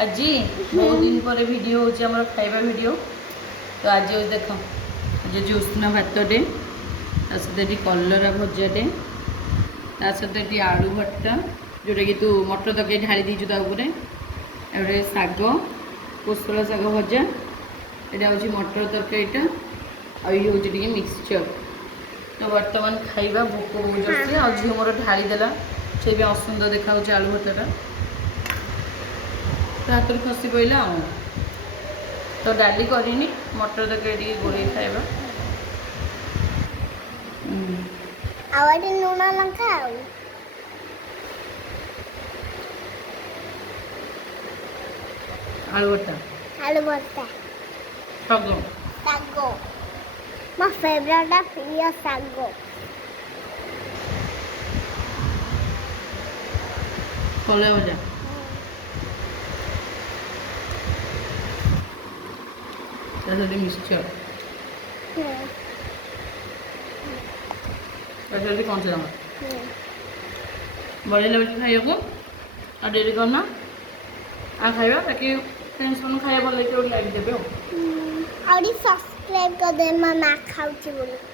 आज बहुत दिन पर वीडियो होची हमर खाइबा वीडियो तो आज देख आज ज्योत्ना भातटे तासती कलरा भजाटे तासती आलू भट्टा जोटा कि तू मटर तक ढाली दीचु ताऊपर एवटे शाग कोसला शाग भजा यहाँ हूँ मटर तरकारीटा आई हूँ मिक्सचर तो बर्तमान खाइबा भोक बहुत जस्ती आ झील मोर ढाली देला से भी असुंदर देखा आलू भर्ताटा तो हाथ खसी पड़ा तो डाली करनी मटर तरकारी गोड़े खाइबा लुण लंका आलू भर्ता शाग मो फेवरेट प्रिय शाग कलरा भजा मिक्सचर कौन सा बढ़िया लगे खाइए को और डेरी करना आ खाइबा बाकी टेंशन खाइबा भल लगे लाइक देबे और सब्सक्राइब कर दे मां खाउची बोली।